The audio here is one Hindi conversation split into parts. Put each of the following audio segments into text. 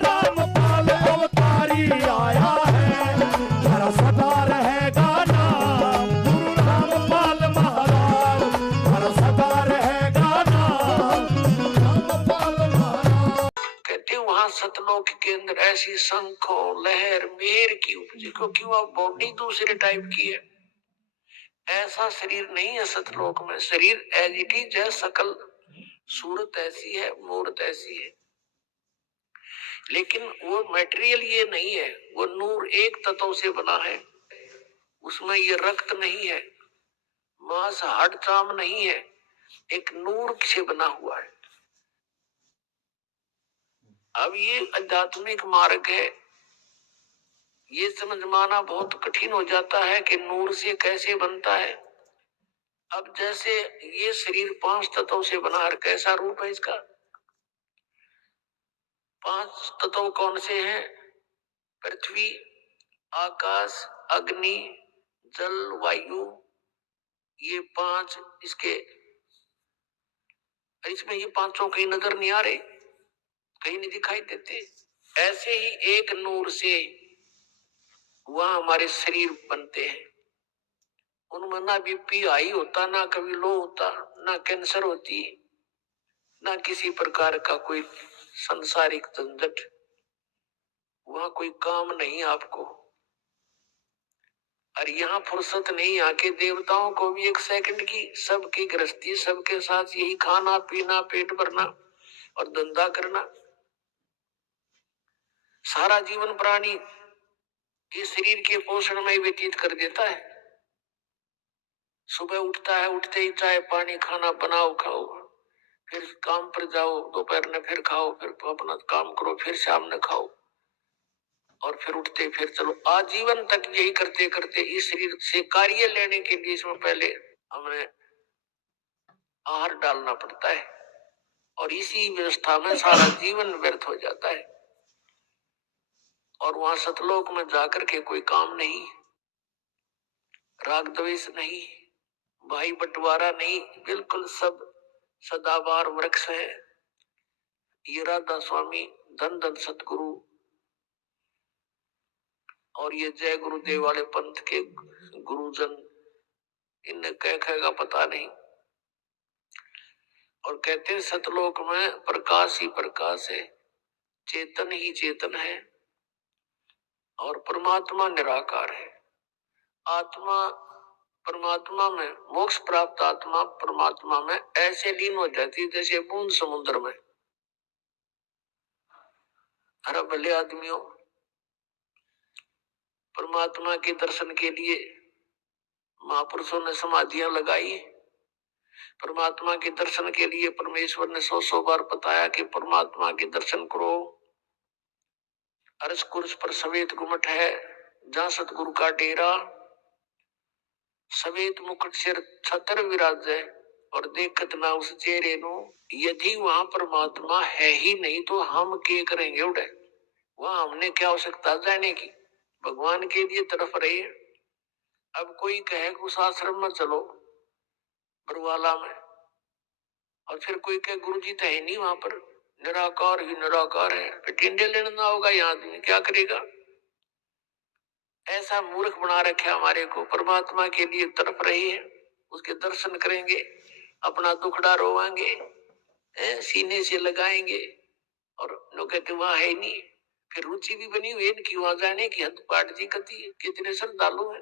रामपाल अवतारी आया है, हरा सदा रहेगा नाम गुरु रामपाल महाराज, हरा सदा रहेगा नाम रामपाल महाराज। कहते वहां सतलोक के अंदर ऐसी शंखों लहर मेहर की उपजी, क्योंकि वह बॉडी दूसरे टाइप की है। ऐसा शरीर नहीं है सतलोक में, शरीर एज इट इज है, सकल सूरत ऐसी है, मूर्त ऐसी है, लेकिन वो मटेरियल ये नहीं है। वो नूर एक तत्व से बना है, उसमें ये रक्त नहीं है, मांस हड्ड चाम नहीं है, एक नूर से बना हुआ है। अब ये आध्यात्मिक मार्ग है, ये समझ माना बहुत कठिन हो जाता है कि नूर से कैसे बनता है। अब जैसे ये शरीर 5 तत्वों से बना है, कैसा रूप है इसका? 5 तत्व कौन से हैं? पृथ्वी, आकाश, अग्नि, जल, वायु, ये 5 इसके। इसमें ये पांचों कहीं नजर नहीं आ रहे, कहीं नहीं दिखाई देते। ऐसे ही एक नूर से वहां हमारे शरीर बनते हैं। उनमें ना बीपी हाई होता, ना कभी लो होता, ना कैंसर होती, ना किसी प्रकार का कोई संसारिक झंझट। वहां कोई काम नहीं आपको। और यहाँ फुर्सत नहीं, आके देवताओं को भी एक सेकंड की, सबकी गृहस्थी, सबके साथ यही खाना पीना, पेट भरना और धंधा करना। सारा जीवन प्राणी इस शरीर के पोषण में व्यतीत कर देता है। सुबह उठता है, उठते ही चाय पानी खाना बनाओ खाओ, फिर काम पर जाओ, दोपहर में फिर खाओ, फिर अपना काम करो, फिर शाम में खाओ, और फिर उठते फिर चलो। आजीवन तक यही करते करते इस शरीर से कार्य लेने के लिए इसमें पहले हमें आहार डालना पड़ता है, और इसी व्यवस्था में सारा जीवन व्यर्थ हो जाता है। और वहां सतलोक में जाकर के कोई काम नहीं, राग द्वेष नहीं, भाई बंटवारा नहीं, बिल्कुल सब सदाबहार वृक्ष है। ये राधा स्वामी, धन धन सतगुरु और ये जय गुरुदेव वाले पंथ के गुरुजन, इन्हें कह कहेगा पता नहीं। और कहते हैं सतलोक में प्रकाश ही प्रकाश है, चेतन ही चेतन है, और परमात्मा निराकार है। आत्मा परमात्मा में, मोक्ष प्राप्त आत्मा परमात्मा में ऐसे लीन हो जाती है जैसे बूंद समुद्र में। अरे भले आदमियों, परमात्मा के दर्शन के लिए महापुरुषों ने समाधियां लगाई। परमात्मा के दर्शन के लिए परमेश्वर ने 100 बार बताया कि परमात्मा के दर्शन करो। अरस कुर्स पर सवेत गुमट है, जहां सतगुरु का डेरा, सवेत मुकुट सिर छतर विराज है, और देखत ना उस चेहरे नो। यदि वहां परमात्मा है ही नहीं तो हम क्या करेंगे उड़े? वहां हमने क्या आवश्यकता जाने की? भगवान के लिए तरफ रहे। अब कोई कहे उस आश्रम में चलो बरवाला में, और फिर कोई कहे गुरु जी तो है नहीं वहां पर, निराकार ही निराकार है, फिर टिंडे लेना होगा, यहाँ आदमी क्या करेगा? ऐसा मूर्ख बना रखे हमारे को। परमात्मा के लिए तरफ रहे हैं, उसके दर्शन करेंगे, अपना दुखड़ा रोवाएंगे, सीने से लगाएंगे, और लोग कहते वहां है नहीं। फिर रुचि भी बनी हुई इनकी वहां जाने की, हद पाट जी कती है, कितने श्रद्धालु है।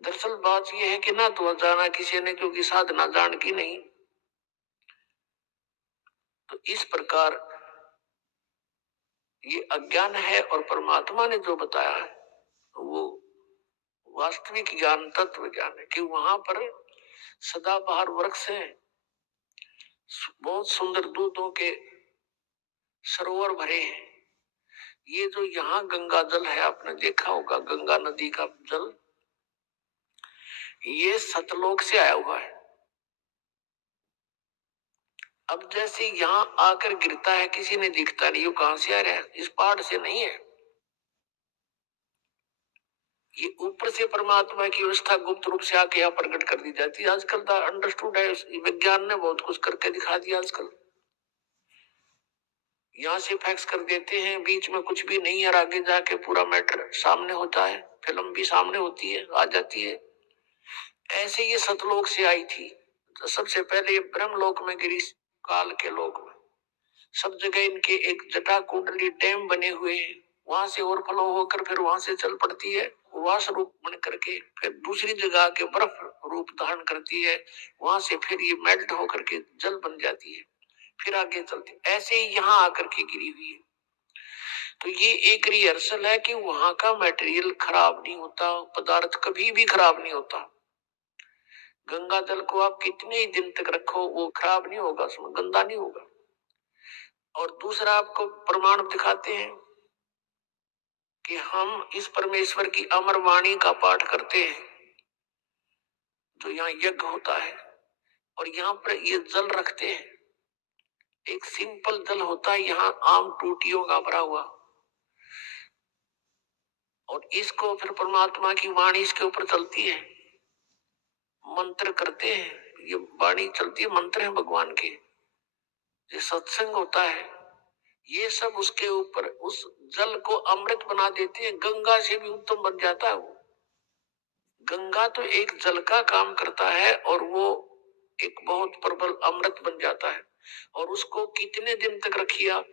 दरअसल बात यह है कि ना तो जाना किसी ने, क्योंकि साधना जान की नहीं। तो इस प्रकार ये अज्ञान है, और परमात्मा ने जो बताया है वो वास्तविक ज्ञान, तत्व ज्ञान है कि वहां पर सदाबहार वृक्ष है, बहुत सुंदर दूधों के सरोवर भरे हैं। ये जो यहाँ गंगा जल है, आपने देखा होगा गंगा नदी का जल, ये सतलोक से आया हुआ है। अब जैसे यहाँ आकर गिरता है, किसी ने दिखता नहीं, वो कहां से आ रहा है? इस पहाड़ से नहीं है। ये ऊपर से परमात्मा की व्यवस्था गुप्त रूप से आके यहाँ प्रकट कर दी जाती है। आजकल तो अंडरस्टूड है, विज्ञान ने बहुत कुछ करके दिखा दिया। आजकल यहाँ से फैक्स कर देते हैं, बीच में कुछ भी नहीं है और आगे जाके पूरा मैटर सामने होता है, फिल्म भी सामने होती है, आ जाती है। ऐसे ये सतलोक से आई थी, तो सबसे पहले ये ब्रह्मलोक में गिरी, काल के लोक में। सब जगह इनके एक जटा कुंडली डैम बने हुए हैं, वहां से ओवरफ्लो होकर फिर वहां से चल पड़ती है, वास रूप बन करके फिर दूसरी जगह के बर्फ रूप धारण करती है, वहां से फिर ये मेल्ट होकर के जल बन जाती है, फिर आगे चलती। ऐसे ही यहाँ आकर के गिरी हुई है। तो ये एक रिहर्सल है कि वहां का मटेरियल खराब नहीं होता, पदार्थ कभी भी खराब नहीं होता। गंगा जल को आप कितने ही दिन तक रखो वो खराब नहीं होगा, उसमें गंदा नहीं होगा। और दूसरा आपको प्रमाण दिखाते हैं कि हम इस परमेश्वर की अमर वाणी का पाठ करते हैं, जो यहाँ यज्ञ होता है, और यहाँ पर ये जल रखते हैं। एक सिंपल जल होता है, यहाँ आम टूटियों का भरा हुआ, और इसको फिर परमात्मा की वाणी इसके ऊपर चलती है, मंत्र करते हैं, ये वाणी चलती है, मंत्र है भगवान के, ये सत्संग होता है, ये सब उसके ऊपर उस जल को अमृत बना देते हैं। गंगा से भी उत्तम बन जाता है वो। गंगा तो एक जल का काम करता है और वो एक बहुत प्रबल अमृत बन जाता है, और उसको कितने दिन तक रखिए आप,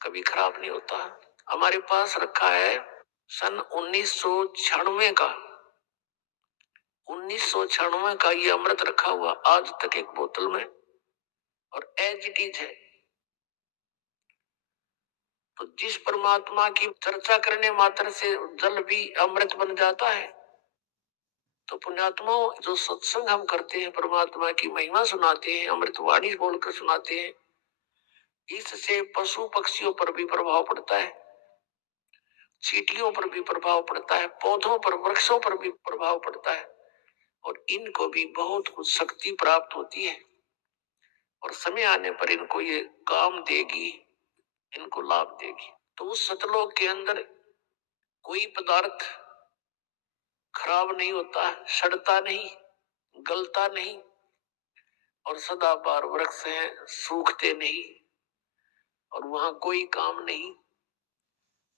कभी खराब नहीं होता। हमारे पास रखा है सन 1996 का, 1996 का ये अमृत रखा हुआ आज तक एक बोतल में, और एज इट इज है। तो जिस परमात्मा की चर्चा करने मात्र से जल भी अमृत बन जाता है, तो पुण्यात्माओं जो सत्संग हम करते हैं, परमात्मा की महिमा सुनाते हैं, अमृतवाणी बोलकर सुनाते हैं, इससे पशु पक्षियों पर भी प्रभाव पड़ता है, चींटियों पर भी प्रभाव पड़ता है, पौधों पर, वृक्षों पर भी प्रभाव पड़ता है, और इनको भी बहुत कुछ शक्ति प्राप्त होती है, और समय आने पर इनको ये काम देगी, इनको लाभ देगी। तो उस सतलोक के अंदर कोई पदार्थ खराब नहीं होता, सड़ता नहीं, गलता नहीं, और सदाबहार वृक्ष हैं, सूखते नहीं, और वहां कोई काम नहीं।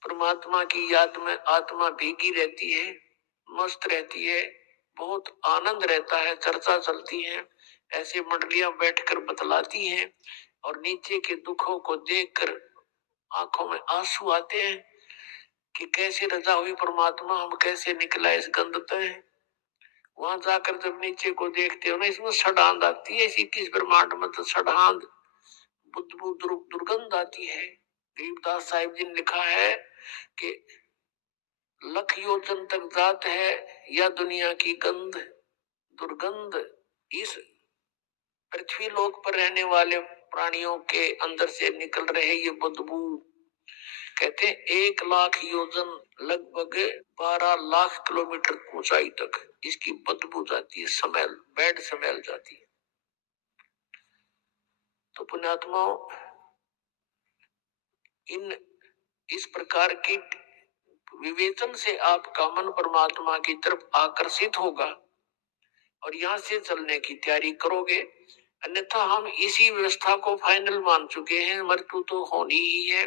परमात्मा की याद में आत्मा भीगी रहती है, मस्त रहती है, बहुत आनंद रहता है, चर्चा चलती है, ऐसे मंडलियां बैठकर बतलाती हैं, और नीचे के दुखों को देखकर आंखों में आंसू आते हैं कि कैसे रजा हुई परमात्मा, हम कैसे निकला इस गंध से। वहां जाकर जब नीचे को देखते हो ना, इसमें सड़ांध आती है, इसी किस ब्रह्मांड में तो सड़ांध बुदबू दुर्गंध आती है। गरीबदास साहिब जी ने लिखा है कि लख योजन तक जात है या दुनिया की गंध दुर्गंध। इस पृथ्वी लोक पर रहने वाले प्राणियों के अंदर से निकल रहे ये बदबू, कहते हैं 1 लाख योजन, लगभग 12 लाख किलोमीटर ऊंचाई तक इसकी बदबू जाती है, स्मेल, बैड स्मेल जाती है। तो पुण्यात्माओं, इस प्रकार की विवेचन से आपका मन परमात्मा की तरफ आकर्षित होगा, और यहाँ से चलने की तैयारी करोगे। अन्यथा हम इसी व्यवस्था को फाइनल मान चुके हैं, मृत्यु तो होनी ही है,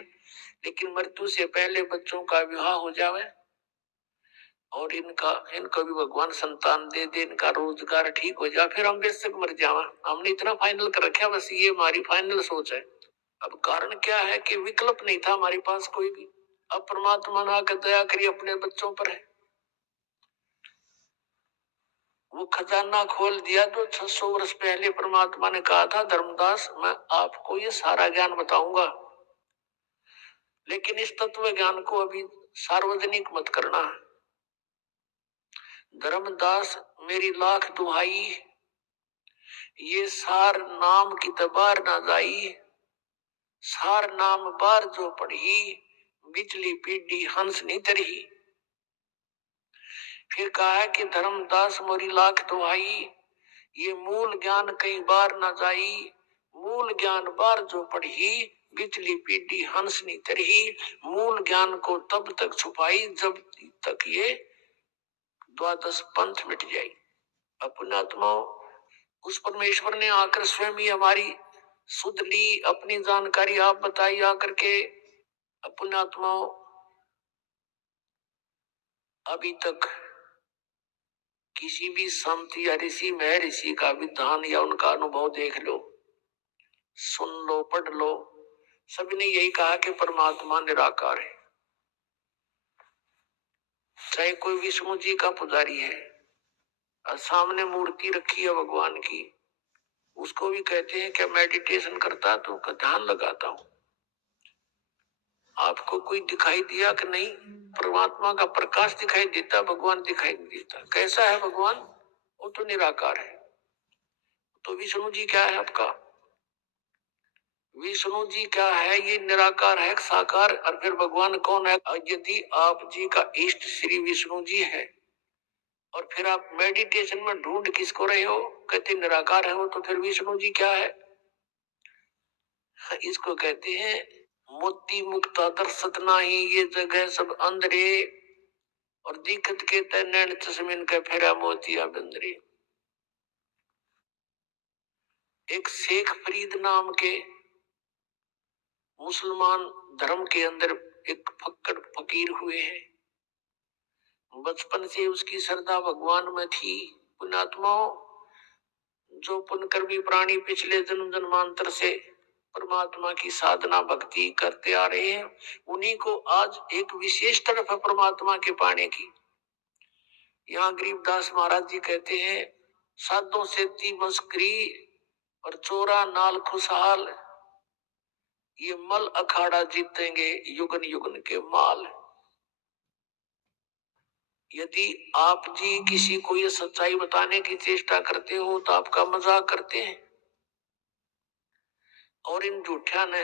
लेकिन मृत्यु से पहले बच्चों का विवाह हो जाए, और इनको भी भगवान संतान दे दे, इनका रोजगार ठीक हो जाए, फिर हम बेशक मर जावा। हमने इतना फाइनल कर रखा, बस ये हमारी फाइनल सोच है। अब कारण क्या है कि विकल्प नहीं था हमारे पास कोई भी। अब परमात्मा ने आकर दया करी अपने बच्चों पर है, वो खजाना खोल दिया। तो 600 वर्ष पहले परमात्मा ने कहा था, धर्मदास मैं आपको ये सारा ज्ञान बताऊंगा, लेकिन इस तत्व ज्ञान को अभी सार्वजनिक मत करना। धर्मदास मेरी लाख दुहाई, ये सार नाम की तबार ना जाई, सार नाम बार जो पढ़ी, बिजली पीडी हंस नहीं तरही। फिर कहा है कि धर्मदास मोरी लाख दुहाई, ये मूल ज्ञान कई बार ना जाई, मूल ज्ञान बार जो पढ़ी, बिचली पीढ़ी हंसनी तरही। मूल ज्ञान को तब तक छुपाई जब तक ये द्वादश पंथ मिट जाए। अपने आत्माओं, उस परमेश्वर ने आकर स्वयं ही हमारी सुध ली, अपनी जानकारी आप बताई आकर के। अपने आत्माओं, अभी तक किसी भी संत या ऋषि महर्षि का विधान या उनका अनुभव देख लो, सुन लो, पढ़ लो, सभी ने यही कहा कि परमात्मा निराकार है। चाहे कोई विष्णु जी का पुजारी है और सामने मूर्ति रखी है भगवान की, उसको भी कहते हैं कि मेडिटेशन करता तो ध्यान लगाता हूं। आपको कोई दिखाई दिया कि नहीं? परमात्मा का प्रकाश दिखाई देता, भगवान दिखाई नहीं देता। कैसा है भगवान? वो तो निराकार है। तो विष्णु जी क्या है आपका? विष्णु जी क्या है? ये निराकार है, साकार। और फिर भगवान कौन है? यदि आप जी का इष्ट श्री विष्णु जी है और फिर आप मेडिटेशन में ढूंढ किसको रहे हो? कहते निराकार है वो, तो फिर विष्णु जी क्या है? इसको कहते हैं मोती मुक्ता दर्शत नाही, ये जगह सब अंधरे और दिक्कत के नैन चश्मिन का फेरा मोतिया बंदरे। एक शेख फरीद नाम के मुसलमान धर्म के अंदर एक फक्कड़ फकीर हुए हैं। बचपन से उसकी श्रद्धा भगवान में थी। पुण्यात्माओं, जो पुण्यकर्मी प्राणी पिछले जन्म जन्मांतर से परमात्मा की साधना भक्ति करते आ रहे हैं, उन्हीं को आज एक विशेष तरफ है परमात्मा के पाने की। यहाँ गरीबदास महाराज जी कहते हैं, साधों से ती मस्करी और चोरा नाल खुशहाल, ये मल अखाड़ा जीतेंगे युगन युगन के माल। यदि आप जी किसी को ये सच्चाई बताने की चेष्टा करते हो तो आपका मजाक करते हैं। और इन झूठिया ने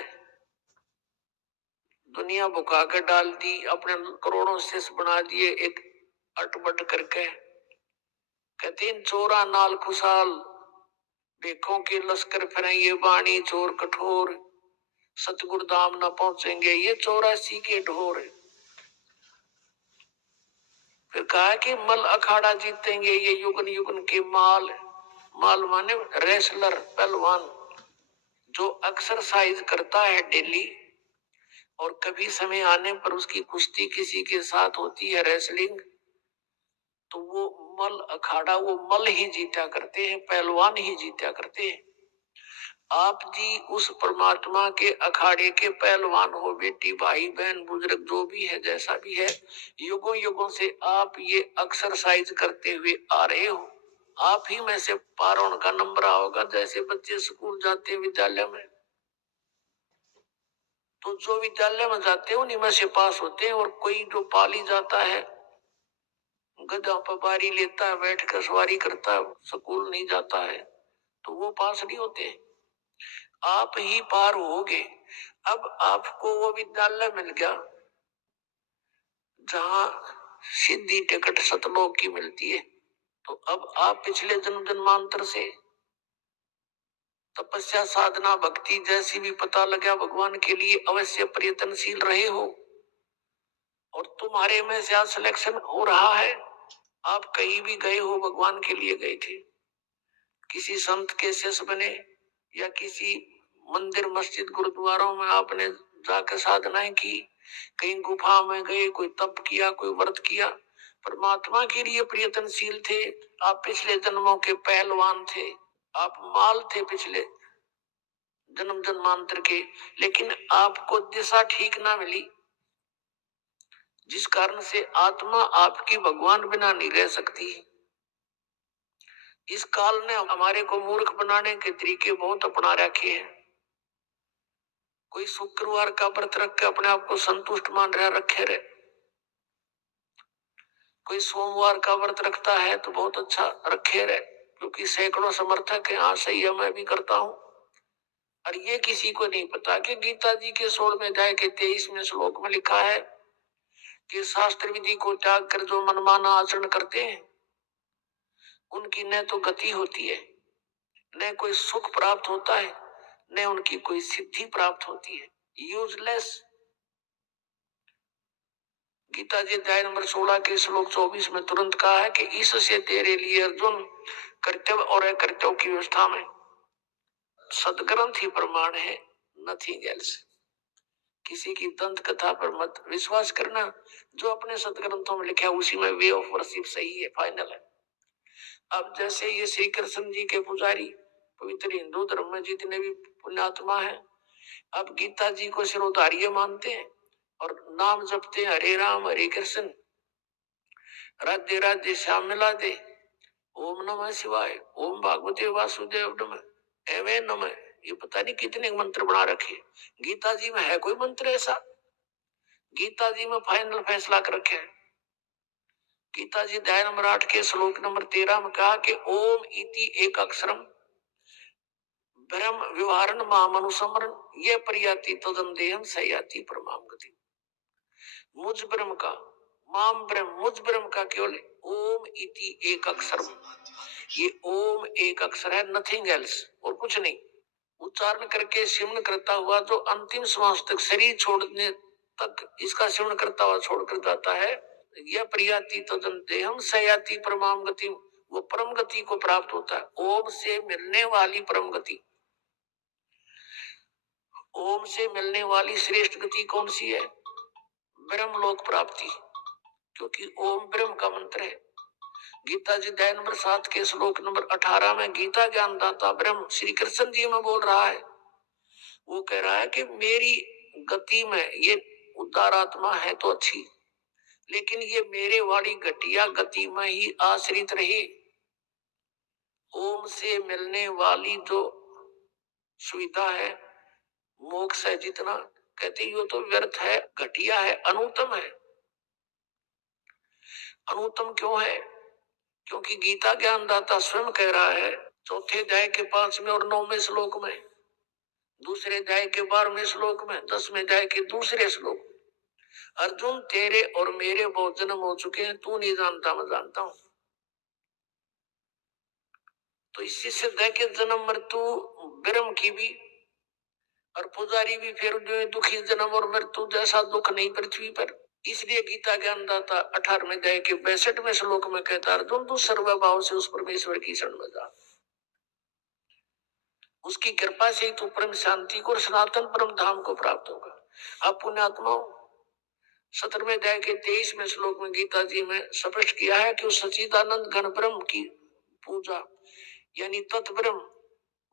दुनिया भुका कर डाल दी, अपने करोड़ों शिष्य बना दिए एक अटबट करके। कहते हैं चोरा नाल खुशहाल, देखो के लश्कर फिरे ये बाणी चोर कठोर, सतगुरु धाम न पहुंचेंगे ये 84 के ढोर। फिर कहा कि मल अखाड़ा जीतेंगे ये युगन युगन के माल। माल माने रेसलर, पहलवान, जो एक्सरसाइज करता है डेली और कभी समय आने पर उसकी कुश्ती किसी के साथ होती है, रेसलिंग, तो वो मल अखाड़ा, वो मल ही जीता करते हैं, पहलवान ही जीता करते हैं। आप जी उस परमात्मा के अखाड़े के पहलवान हो। बेटी, भाई, बहन, बुजुर्ग जो भी है, जैसा भी है, युगों युगों से आप ये एक्सरसाइज करते हुए आ रहे हो। आप ही में से पार का नंबर आओगा। जैसे बच्चे स्कूल जाते हैं विद्यालय में, तो जो विद्यालय में जाते हैं उन्हीं में से पास होते हैं। और कोई जो पाली जाता है, गधा पर बारी लेता है, बैठ कर सवारी करता है, स्कूल नहीं जाता है, तो वो पास नहीं होते। आप ही पार होगे। अब आपको वो विद्यालय मिल गया जहां सीधी टिकट सतलोक की मिलती है। तो अब आप पिछले जन्म जन्मांतर से तपस्या साधना भक्ति जैसी भी पता लगा भगवान के लिए अवश्य प्रयत्नशील रहे हो और तुम्हारे में से आज सिलेक्शन हो रहा है। आप कहीं भी गए हो, भगवान के लिए गए थे, किसी संत के शिष्य बने या किसी मंदिर मस्जिद गुरुद्वारों में आपने जाकर साधनाएं की, कहीं गुफा में गए, कोई तप किया, कोई व्रत किया, परमात्मा के लिए प्रयत्नशील थे। आप पिछले जन्मों के पहलवान थे, आप माल थे पिछले जन्म जन्मांतर के, लेकिन आपको दिशा ठीक ना मिली, जिस कारण से आत्मा आपकी भगवान बिना नहीं रह सकती। इस काल ने हमारे को मूर्ख बनाने के तरीके बहुत अपना रखे हैं। कोई शुक्रवार का व्रत रख के अपने आप को संतुष्ट मान रहा रखे रहे, कोई सोमवार का व्रत रखता है तो बहुत अच्छा रखे रहे, क्योंकि सैकड़ों समर्थक है, हाँ सही है, मैं भी करता हूं। और ये किसी को नहीं पता कि गीता जी के 16वें अध्याय के 23वें श्लोक में लिखा है कि शास्त्र विधि को त्याग कर जो मनमाना आचरण करते हैं उनकी न तो गति होती है, न कोई सुख प्राप्त होता है, न उनकी कोई सिद्धि प्राप्त होती है, यूजलेस। गीता जी अध्याय नंबर 16 के श्लोक 24 में तुरंत कहा है कि इससे तेरे लिए अर्जुन कर्तव्य और अकर्तव्य की व्यवस्था में सदग्रंथ ही प्रमाण है, नथिंग एल्स। किसी की दंत कथा पर मत विश्वास करना, जो अपने सदग्रंथों में लिखा है उसी में वे ऑफ वर्शिप सही है, फाइनल है। अब जैसे ये श्री कृष्ण जी के पुजारी पवित्र हिंदू धर्म में जितने भी पुण्यात्मा है, अब गीता जी को सिरोधार्य मानते हैं और नाम जपते हैं, हरे राम हरे कृष्ण राधे राधे श्याम मिला दे, ओम नमः शिवाय, ओम भागवते वासुदेव नमः एवं नमः। ये पता नहीं कितने मंत्र बना रखे। गीता जी में है कोई मंत्र ऐसा? गीता जी में फाइनल फैसला कर रखे है। गीता जी अध्याय नंबर 8 के श्लोक नंबर 13 में कहा कि ओम इति एक अक्षरम ब्रह्म व्यवहारण मामनुसमरण ये परियाति तदन देहम सयाति परमाम गति। मुझ ब्रह्म का, माम ब्रह्म, मुझ ब्रह्म का केवल ओम इति एक अक्षर, ये ओम एक अक्षर है, नथिंग एल्स, और कुछ नहीं। उच्चारण करके सिमरण करता हुआ जो अंतिम श्वास तक, शरीर छोड़ने तक इसका सिमरण करता हुआ छोड़कर जाता है, यह प्रियाति तदन देहम सयाति परमाम गति, वो परम गति को प्राप्त होता है। ओम से मिलने वाली परम गति, ओम से मिलने वाली श्रेष्ठ गति कौन सी है? ब्रह्म लोक प्राप्ति, क्योंकि ओम ब्रह्म का मंत्र है। गीता जी अध्याय नंबर 7 के श्लोक नंबर 18 में गीता ज्ञानदाता ब्रह्म श्री कृष्ण जी में बोल रहा है। वो कह रहा है कि मेरी गति में ये उदार आत्मा है तो अच्छी, लेकिन ये मेरे वाली घटिया गति में ही आश्रित रही। ओम से मिलने वाली जो सुविधा है, मोक्ष है, जितना कहते यो तो व्यर्थ है, घटिया है, अनुत्तम है। अनुत्तम क्यों है? क्योंकि गीता ज्ञानदाता स्वयं कह रहा है चौथे अध्याय के 5वें और 9वें श्लोक में, दूसरे अध्याय के 12वें श्लोक में, 10वें अध्याय के दूसरे श्लोक, अर्जुन तेरे और मेरे बहुत जन्म हो चुके हैं, तू नहीं जानता मैं जानता हूं। तो इससे सिद्ध है कि जन्म मृत्यु ब्रह्म की भी और पुजारी भी फिर जो दुखी जन्म और मृत्यु जैसा दुख नहीं पृथ्वी पर। इसलिए गीता ज्ञानदाता 18वें अध्याय के 62वें श्लोक में कहता है अर्जुन तू सर्वभाव से उस परमेश्वर की शरण में जा, उसकी कृपा से तू परम शांति को और सनातन परम धाम को प्राप्त होगा। अब पुण्यात्माओं 17वें अध्याय के 23वें श्लोक में गीता जी में स्पष्ट किया है कि उस सच्चिदानंद घन ब्रह्म की पूजा यानी तत्ब्रह्म,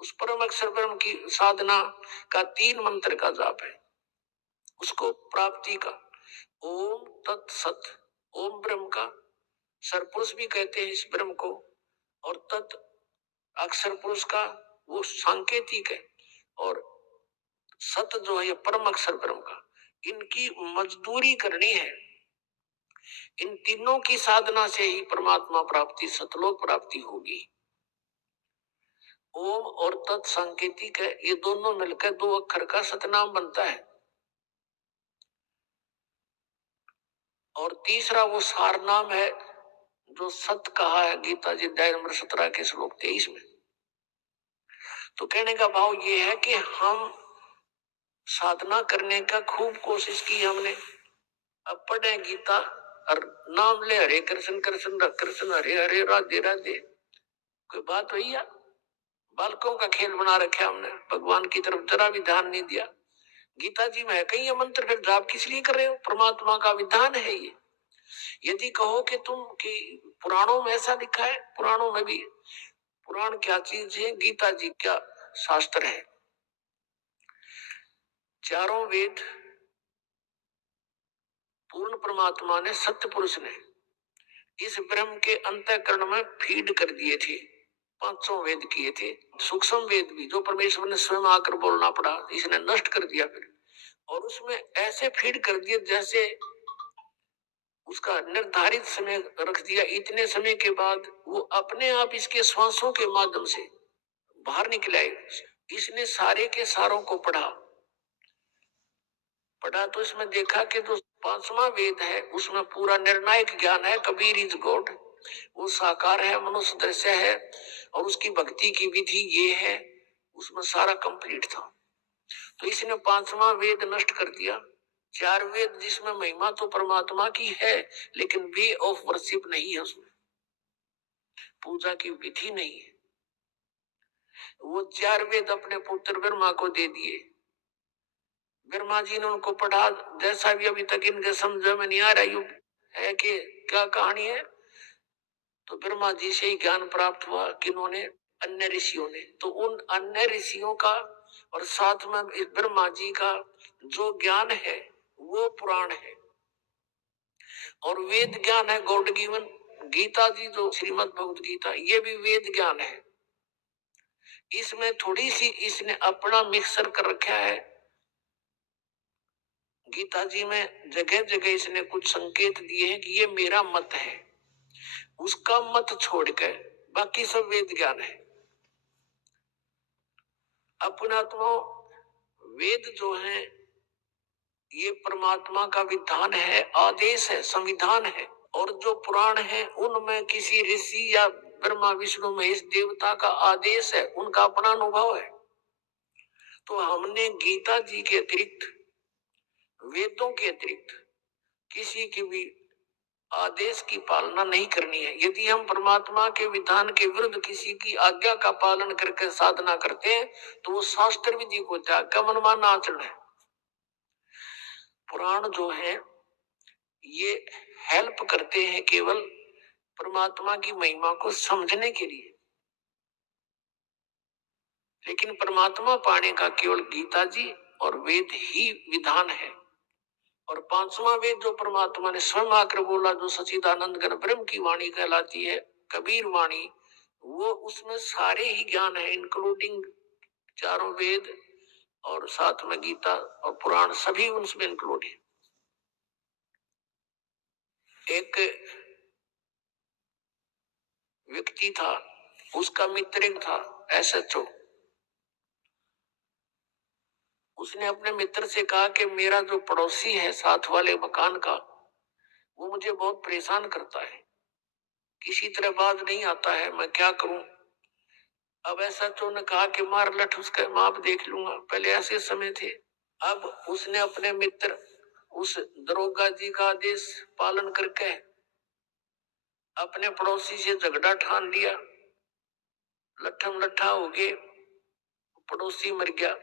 उस परम अक्षर ब्रह्म की साधना का 3 मंत्र का जाप है, उसको प्राप्ति का ओम तत्सत, ओम ब्रह्म का सरपुरुष भी कहते हैं इस ब्रह्म को, और तत् अक्षर पुरुष का वो सांकेतिक है, और सत जो है परम अक्षर ब्रह्म का। इनकी मजदूरी करनी है। इन तीनों की साधना से ही परमात्मा प्राप्ति, सतलोक प्राप्ति होगी। ओम और तत् सांकेतिक है, ये दोनों मिलकर 2 अक्षर का सतनाम बनता है। और तीसरा वो सार नाम है जो सत कहा है गीता जी अध्याय नंबर 17 के श्लोक 23 में। तो कहने का भाव ये है कि हम साधना करने का खूब कोशिश की हमने, अब पढ़े गीता और नाम ले हरे कृष्ण कृष्ण कृष्ण हरे हरे राधे राधे, कोई बात हुई? या बालकों का खेल बना रखा हमने, भगवान की तरफ जरा भी ध्यान नहीं दिया। गीता जी में है कहीं ये मंत्र, फिर जाप किस लिए कर रहे हो? परमात्मा का विधान है ये। यदि कहो कि तुम कि पुराणों में ऐसा लिखा है, पुराणों में भी, पुराण क्या चीज है, गीता जी क्या शास्त्र है। चारों वेद पूर्ण परमात्मा ने, सत्य पुरुष ने इस ब्रह्म के अंतःकरण में फीड कर दिए थे। 500 वेद किए थे, सूक्ष्म वेद भी जो परमेश्वर ने स्वयं आकर बोलना पड़ा, इसने नष्ट कर दिया फिर, और उसमें ऐसे फीड कर दिए जैसे उसका निर्धारित समय रख दिया। इतने समय के बाद वो अपने आप इसके श्वासों के माध्यम से बाहर निकल आए। इसने सारे के सारों को पढ़ा तो इसमें देखा कि जो 5वां वेद है उसमें पूरा निर्णायक ज्ञान है। कबीर इज गॉड, वो साकार है, मनुष्य दृश्य है, और उसकी भक्ति की विधि ये है, उसमें सारा कंप्लीट था। तो इसने पांचवा वेद नष्ट कर दिया। चार वेद जिसमें महिमा तो परमात्मा की है, लेकिन वे ऑफ वर्शिप नहीं है, उसमें पूजा की विधि नहीं है। वो चार वेद अपने पुत्र ब्रह्मा को दे दिए। ब्रह्मा जी ने उनको पढ़ा, जैसा भी अभी तक इनके समझ में नहीं आ रहा युग है कि क्या कहानी है। तो ब्रह्मा जी से ही ज्ञान प्राप्त हुआ, किन्होंने? अन्य ऋषियों ने। तो उन अन्य ऋषियों का और साथ में इस ब्रह्मा जी का जो ज्ञान है वो पुराण है, और वेद ज्ञान है गॉड गिवन। गीता जी जो श्रीमद् भगवत गीता, ये भी वेद ज्ञान है। इसमें थोड़ी सी इसने अपना मिक्सर कर रखा है। गीता जी में जगह जगह इसने कुछ संकेत दिए हैं कि ये मेरा मत है, उसका मत छोड़कर बाकी सब वेद ज्ञान है। अपनात्मा वेद जो है ये परमात्मा का विधान है, आदेश है, संविधान है। और जो पुराण है उनमें किसी ऋषि या ब्रह्मा विष्णु महेश देवता का आदेश है, उनका अपना अनुभव है। तो हमने गीता जी के अतिरिक्त, वेदों के अतिरिक्त किसी की भी आदेश की पालना नहीं करनी है। यदि हम परमात्मा के विधान के विरुद्ध किसी की आज्ञा का पालन करके साधना करते हैं तो वो शास्त्र विधि को त्याग का मनमाना आचरण है। पुराण जो है ये हेल्प करते हैं केवल परमात्मा की महिमा को समझने के लिए, लेकिन परमात्मा पाने का केवल गीता जी और वेद ही विधान है। और पांचवा वेद जो परमात्मा ने स्वयं आकर बोला, जो सच्चिदानंद घन ब्रह्म की वाणी कहलाती है, कबीर वाणी, वो उसमें सारे ही ज्ञान है, इंक्लूडिंग चारों वेद और साथ में गीता और पुराण, सभी उसमें इंक्लूड है। एक व्यक्ति था, उसका मित्र एक था एसएचओ। उसने अपने मित्र से कहा कि मेरा जो पड़ोसी है साथ वाले मकान का, वो मुझे बहुत परेशान करता है, किसी तरह बाज नहीं आता है, मैं क्या करूं? अब एसएचओ ने कहा कि मार लठ, उसका माप देख लूंगा। पहले ऐसे समय थे। अब उसने अपने मित्र उस दरोगा जी का आदेश पालन करके अपने पड़ोसी से झगड़ा ठान लिया। लट्ठम लट्ठा हो गए, पड़ोसी मर गया।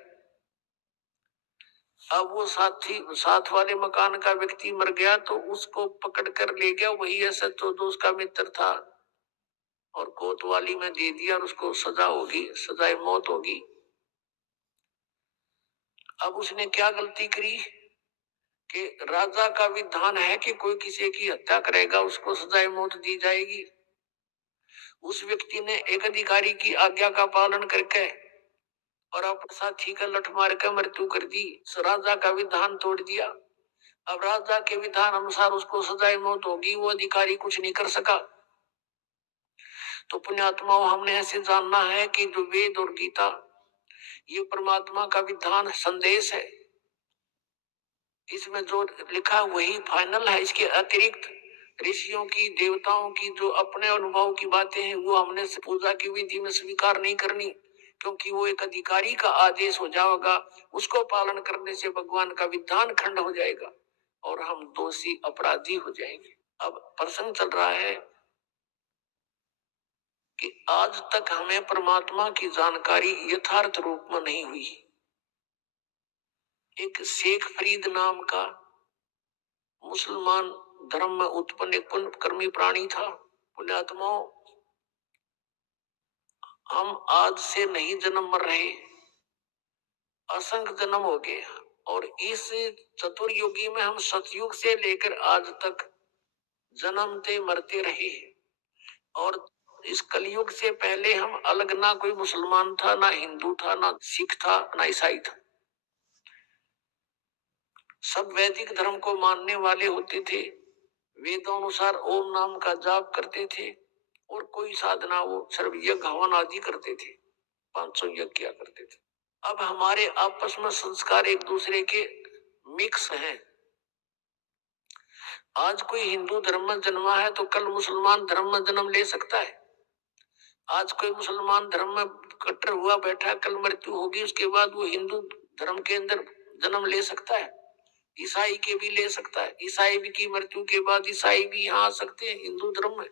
अब वो साथ वाले मकान का व्यक्ति मर गया तो उसको पकड़ कर ले गया वही एसएचओ जो उसका मित्र था, और कोतवाली में दे दिया और उसको सजा होगी, सजाए मौत होगी। अब उसने क्या गलती करी कि राजा का विधान है कि कोई किसी की हत्या करेगा उसको सजाए मौत दी जाएगी। उस व्यक्ति ने एक अधिकारी की आज्ञा का पालन करके और अपने साथी का लठ मार कर मृत्यु कर दी, राजा का विधान तोड़ दिया। अब राजा के विधान अनुसार उसको सजाए मौत होगी, वो अधिकारी कुछ नहीं कर सका। तो पुण्यात्माओं, हमने ऐसे जानना है कि जो वेद और गीता ये परमात्मा का विधान संदेश है, इसमें जो लिखा वही फाइनल है। इसके अतिरिक्त ऋषियों की, देवताओं की जो अपने अनुभव की बातें हैं वो हमने पूजा की विधि में स्वीकार नहीं करनी, क्योंकि वो एक अधिकारी का आदेश हो जाएगा। उसको पालन करने से भगवान का विधान खंड हो जाएगा और हम दोषी अपराधी हो जाएंगे। अब प्रसंग चल रहा है कि आज तक हमें परमात्मा की जानकारी यथार्थ रूप में नहीं हुई। एक शेख फरीद नाम का मुसलमान धर्म में उत्पन्न एक पुण्यकर्मी प्राणी था। पुण्यात्माओं, हम आज से नहीं जन्म मर रहे, असंख्य जन्म हो गए, और इस चतुर्युगी में हम सतयुग से लेकर आज तक जन्मते मरते रहे। और इस कलयुग से पहले हम अलग, ना कोई मुसलमान था, ना हिंदू था, ना सिख था, ना ईसाई था। सब वैदिक धर्म को मानने वाले होते थे, वेदों अनुसार ओम नाम का जाप करते थे, और कोई साधना वो सर्व यज्ञ हवन आदि करते थे, 500 यज्ञ किया करते थे। अब हमारे आपस में संस्कार एक दूसरे के मिक्स हैं। आज कोई हिंदू धर्म में जन्मा है तो कल मुसलमान धर्म में जन्म ले सकता है। आज कोई मुसलमान धर्म में कट्टर हुआ बैठा, कल मृत्यु होगी, उसके बाद वो हिंदू धर्म के अंदर जन्म ले सकता है, ईसाई के भी ले सकता है, ईसाई भी की मृत्यु के बाद ईसाई भी यहाँ आ सकते हैं हिंदू धर्म में,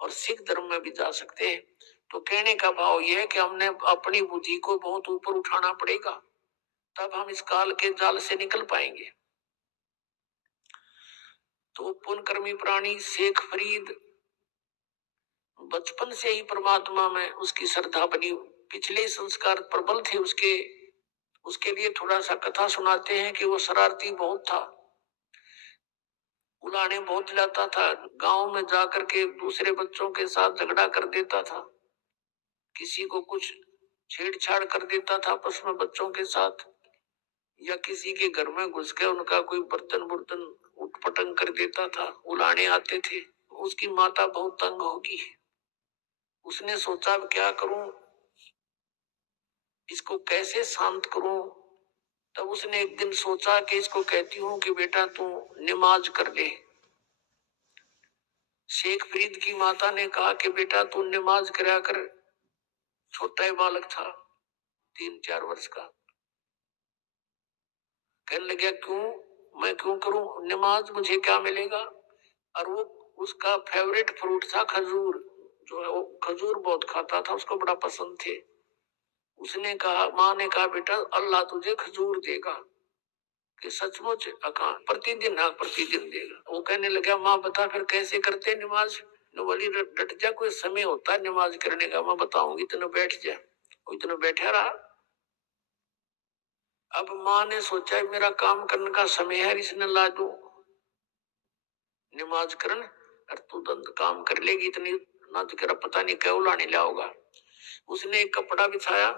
और सिख धर्म में भी जा सकते हैं। तो कहने का भाव यह है कि हमने अपनी बुद्धि को बहुत ऊपर उठाना पड़ेगा, तब हम इस काल के जाल से निकल पाएंगे। तो पुण्यकर्मी प्राणी शेख फरीद बचपन से ही परमात्मा में उसकी श्रद्धा बनी, पिछले संस्कार प्रबल थे उसके। उसके लिए थोड़ा सा कथा सुनाते हैं कि वो शरारती बहुत था, उलाने बहुत लाता था, गांव में जाकर के दूसरे बच्चों के साथ झगड़ा कर देता था, किसी को कुछ छेड़छाड़ कर देता था आपस में बच्चों के साथ, या किसी के घर में घुस के उनका कोई बर्तन बुर्तन उटपटंग कर देता था, उलाने आते थे। उसकी माता बहुत तंग होगी, उसने सोचा अब क्या करूं, इसको कैसे शांत करूं। तब उसने एक दिन सोचा कि इसको कहती हूं कि बेटा तू नमाज कर ले। शेख फरीद की माता ने कहा कि बेटा तू नमाज करा कर, छोटा ही बालक था 3-4 वर्ष का। कहने लगा क्यों, मैं क्यों करूं नमाज, मुझे क्या मिलेगा। और वो उसका फेवरेट फ्रूट था खजूर, जो है वो खजूर बहुत खाता था, उसको बड़ा पसंद थे। उसने कहा, माँ ने कहा बेटा अल्लाह तुझे खजूर देगा, कि सचमुच प्रतिदिन, हाँ प्रतिदिन देगा। वो कहने लगा माँ बता फिर कैसे करते नमाज। बोली डट जा, कोई समय होता है नमाज करने का, मैं बताऊंगी, इतना बैठ जा। वो इतना बैठा रहा। अब माँ ने सोचा मेरा काम करने का समय है, इसने ला दो नमाज करन, और तू दंत काम कर लेगी, इतनी ना तो तेरा पता नहीं क्या उलाने लाओगा। उसने एक कपड़ा बिछाया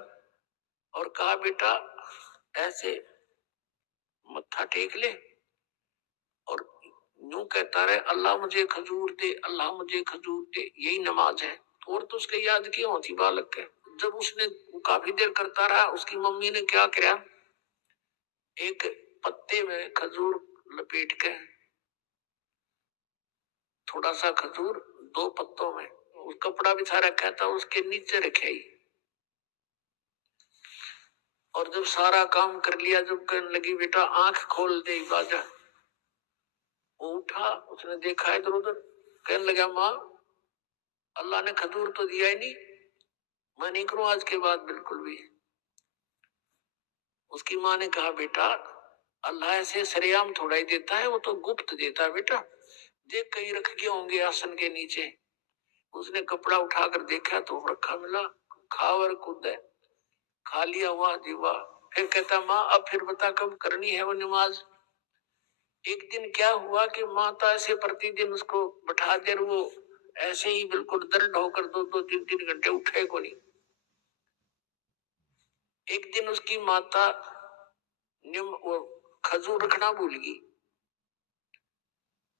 और कहा बेटा ऐसे मत्था टेक ले और यूं कहता रहे अल्लाह मुझे खजूर दे, अल्लाह मुझे खजूर दे, यही नमाज है। और तो उसके याद क्यों होती बालक के। जब उसने काफी देर करता रहा, उसकी मम्मी ने क्या किया, एक पत्ते में खजूर लपेट के, थोड़ा सा खजूर 2 पत्तों में उस कपड़ा बिछा रखा था, उसके नीचे रखे ही। और जब सारा काम कर लिया, जब कहने लगी बेटा आंख खोल दे बाजा, वो उठा, उसने देखा इधर उधर, कहने लगा माँ अल्लाह ने खजूर तो दिया ही नहीं, मैं नहीं करूं आज के बाद बिल्कुल भी। उसकी माँ ने कहा बेटा अल्लाह ऐसे सरेआम थोड़ा ही देता है, वो तो गुप्त देता है बेटा, देख कहीं रख गए होंगे आसन के नीचे। उसने कपड़ा उठाकर देखा तो रखा मिला, खावर कूद है, खा लिया, वाह जी वाह। फिर कहता माँ अब फिर बता कब करनी है वो नमाज। एक दिन क्या हुआ कि माता ऐसे प्रतिदिन उसको बैठा दे, वो ऐसे ही बिल्कुल दर्द होकर 2-2, 3-3 घंटे उठे को नहीं। एक दिन उसकी माता वो खजूर रखना भूल गई